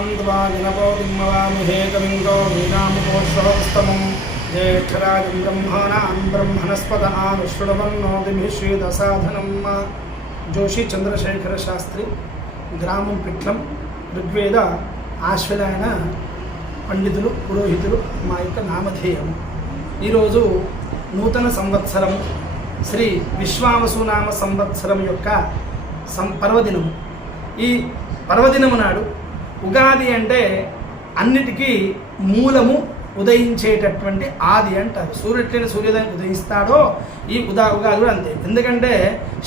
गणपतिमवामहे कविं कवीनामुपश्रवस्तमं ज्येष्ठराजं ब्रह्मणां ब्रह्मणस्पत आनुश्रुतवन्नोतिभिः श्रीदसाधनं जोशी चंद्रशेखर शास्त्री ग्रामं पिट्लं ऋग्वेद आश्विनायन పండితులు పురోహితులు మా యొక్క నామధేయం. ఈరోజు నూతన సంవత్సరం శ్రీ విశ్వావసునామ సంవత్సరం యొక్క పర్వదినము. ఈ పర్వదినము నాడు ఉగాది అంటే అన్నిటికీ మూలము, ఉదయించేటటువంటి ఆది అంటారు. సూర్యుడు సూర్యోదయం ఉదయిస్తాడో ఈ ఉగాది కూడా అంతే. ఎందుకంటే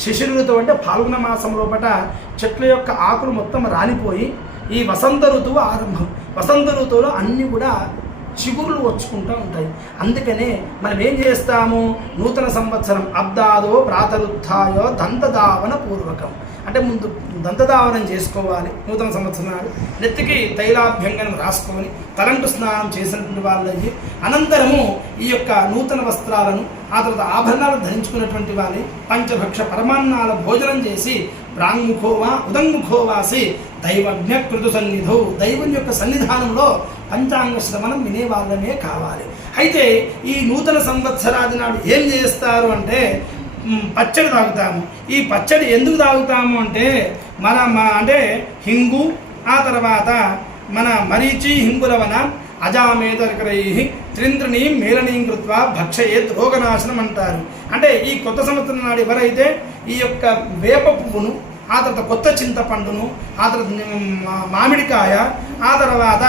శిశిరుతో అంటే పాల్గొన మాసం లోపల చెట్ల యొక్క ఆకులు మొత్తం రాలిపోయి ఈ వసంత ఋతువు ఆరంభం. వసంత ఋతువులో అన్నీ కూడా చిగురులు వచ్చుకుంటూ ఉంటాయి. అందుకనే మనం ఏం చేస్తాము, నూతన సంవత్సరం అబ్దాదో ప్రాతరుత్థాయో దంతధావన పూర్వకం అంటే ముందు దంతధావనం చేసుకోవాలి. నూతన సంవత్సరం నాడు నెత్తికి తైలాభ్యంగనం రాసుకొని తలంటు స్నానం చేసినటువంటి వాళ్ళకి అనంతరము ఈ యొక్క నూతన వస్త్రాలను ఆ తర్వాత ఆభరణాలు ధరించుకున్నటువంటి వాళ్ళని పంచభక్ష పరమాన్నాల భోజనం చేసి ప్రాంగుఖోవా ఉదంగుఖోవాసి దైవజ్ఞ కృతు సన్నిధౌ దైవం యొక్క సన్నిధానంలో పంచాంగ శ్రవణం వినే వాళ్ళనే కావాలి. అయితే ఈ నూతన సంవత్సరాది నాడు ఏం చేస్తారు అంటే పచ్చడి తాగుతాము. ఈ పచ్చడి ఎందుకు తాగుతాము అంటే అంటే హింగు, ఆ తర్వాత మన మరీచి హింగులవన అజామేతరకరై త్రింద్రిణీం మేళనీం కృత్వా భక్షయేత్ రోగనాశనం అంటారు. అంటే ఈ కొత్త సంవత్సరం నాడు ఎవరైతే ఈ యొక్క వేప పువ్వును, ఆ తర్వాత కొత్త చింతపండును, ఆ తర్వాత మామిడికాయ, ఆ తర్వాత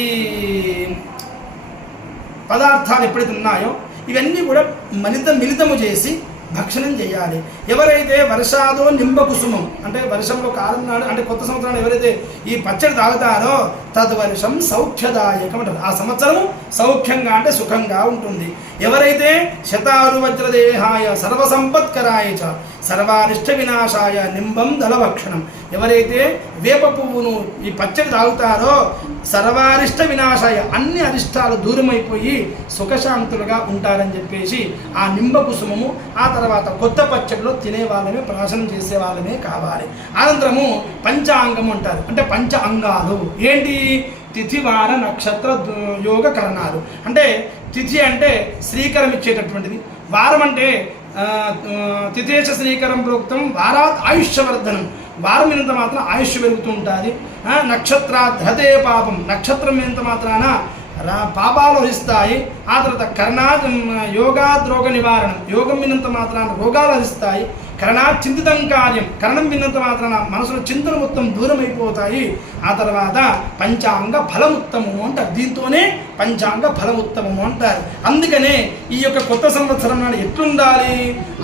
ఈ పదార్థాలు ఎప్పుడైతే ఉన్నాయో ఇవన్నీ కూడా మిళితము చేసి భక్షణం చేయాలి. ఎవరైతే వర్షాదో నింబ కుసుమం అంటే వర్షంలో కాలం నాడు అంటే కొత్త సంవత్సరాలు ఎవరైతే ఈ పచ్చడి తాగుతారో తద్వర్షం సౌఖ్యదాయకం అంటారు. ఆ సంవత్సరం సౌఖ్యంగా అంటే సుఖంగా ఉంటుంది. ఎవరైతే శతారు వజ్రదేహాయ సర్వసంపత్కరాయ చ సర్వారిష్ట వినాశాయ నింబం దళభక్షణం ఎవరైతే వేప పువ్వును ఈ పచ్చడి తాగుతారో సర్వారిష్ట వినాశాయ అన్ని అరిష్టాలు దూరమైపోయి సుఖశాంతులుగా ఉంటారని చెప్పేసి ఆ నింబ కుసుమము, ఆ తర్వాత కొత్త పచ్చడిలో తినే వాళ్ళమే, ప్రాశనం చేసే వాళ్ళమే కావాలి. అనంతరము పంచాంగం అంటారు. అంటే పంచ అంగాలు ఏంటి? తిథి, వార, నక్షత్ర, యోగ, కరణాలు. అంటే తిథి అంటే శ్రీకరం ఇచ్చేటటువంటిది. వారం అంటే తిథేశ శ్రీకరం ప్రోక్తం వారాత్ ఆయుష్యవర్ధనం వారం ఎంత మాత్రం ఆయుష్ పెరుగుతూ ఉంటుంది. నక్షత్రాధతే పాపం నక్షత్రం ఎంత మాత్రాన పాపాలు హరిస్తాయి. ఆ తర్వాత యోగాద్రోగ నివారణం యోగం విన్నంత మాత్రాన రోగాలు హరిస్తాయి. కరణాచింతితం కార్యం కరణం విన్నంత మాత్రాన మనసులో చింతలు మొత్తం దూరం అయిపోతాయి. ఆ తర్వాత పంచాంగ ఫలముత్తమము అంటారు. దీంతోనే పంచాంగ ఫలముత్తమము అంటారు. అందుకనే ఈ యొక్క కొత్త సంవత్సరం నాడు ఎట్లుండాలి,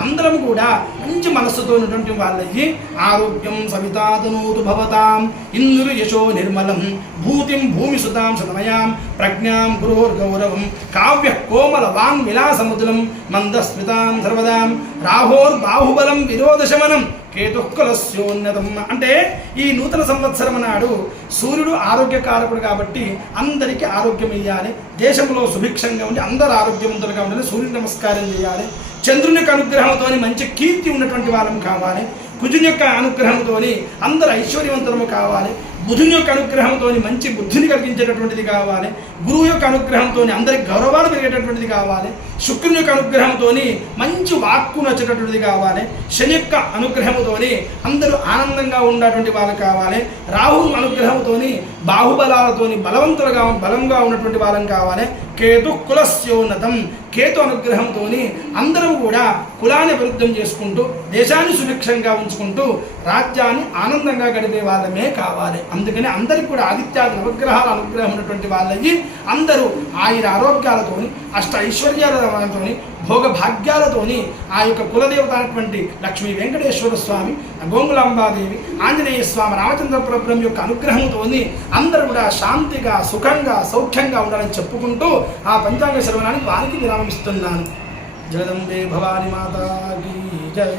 అందరం కూడా మంచి మనస్సుతో ఉన్నటువంటి వాళ్ళకి ఆరోగ్యం సవితాతనూతు భవతాం ఇంద్రు యశో నిర్మలం భూతిం భూమి సుతాం శతమయాం ప్రజ్ఞాం గురోర్గౌరవం కావ్య కోమల వాంగ్ విలాసముద్రం మందస్మితాం సర్వదాం రాహోర్బాహుబలం విరోధశమనం కేతుఃకులస్యోన్నతం. అంటే ఈ నూతన సంవత్సరం నాడు సూర్యుడు ఆరోగ్యకారకుడు కాబట్టి అందరికీ ఆరోగ్యం ఇవ్వాలి. దేశంలో సుభిక్షంగా ఉండి అందరూ ఆరోగ్యవంతులుగా ఉండాలి. సూర్యుని నమస్కారం చేయాలి. చంద్రుని యొక్క అనుగ్రహంతో మంచి కీర్తి ఉన్నటువంటి వాళ్ళం కావాలి. కుజుని యొక్క అనుగ్రహంతో అందరూ ఐశ్వర్యవంతులము కావాలి. బుధుని యొక్క అనుగ్రహంతో మంచి బుద్ధిని కలిగించేటటువంటిది కావాలి. గురువు యొక్క అనుగ్రహంతో అందరికి గౌరవాలు పెరిగేటటువంటిది కావాలి. శుక్రుని యొక్క అనుగ్రహంతో మంచి వాక్కు నచ్చేటటువంటిది కావాలి. శని యొక్క అనుగ్రహంతో అందరూ ఆనందంగా ఉండేటువంటి వాళ్ళు కావాలి. రాహు అనుగ్రహంతో బాహుబలాలతో బలంగా ఉన్నటువంటి వాళ్ళం కావాలి. కేతు కులస్యోన్నతం కేతు అనుగ్రహంతో అందరం కూడా కులాన్ని అభివృద్ధం చేసుకుంటూ దేశాన్ని సుభిక్షంగా ఉంచుకుంటూ రాజ్యాన్ని ఆనందంగా గడిపే వాళ్ళమే కావాలి. అందుకని అందరికీ కూడా ఆదిత్యాది నవగ్రహాల అనుగ్రహం ఉన్నటువంటి వాళ్ళకి అందరూ ఆయుర ఆరోగ్యాలతోని అష్ట ఐశ్వర్యాలతో భోగ భాగ్యాలతోని ఆ యొక్క కులదేవత అయినటువంటి లక్ష్మీ వెంకటేశ్వర స్వామి, గోంగులాంబాదేవి, ఆంజనేయ స్వామి, రామచంద్ర ప్రభుత్వం యొక్క అనుగ్రహంతో అందరూ కూడా శాంతిగా సుఖంగా సౌఖ్యంగా ఉండాలని చెప్పుకుంటూ ఆ పంచాంగ శ్రవణానికి వారికి విరామమిస్తున్నాను. జగదంబే భవాని మాతాకి జై.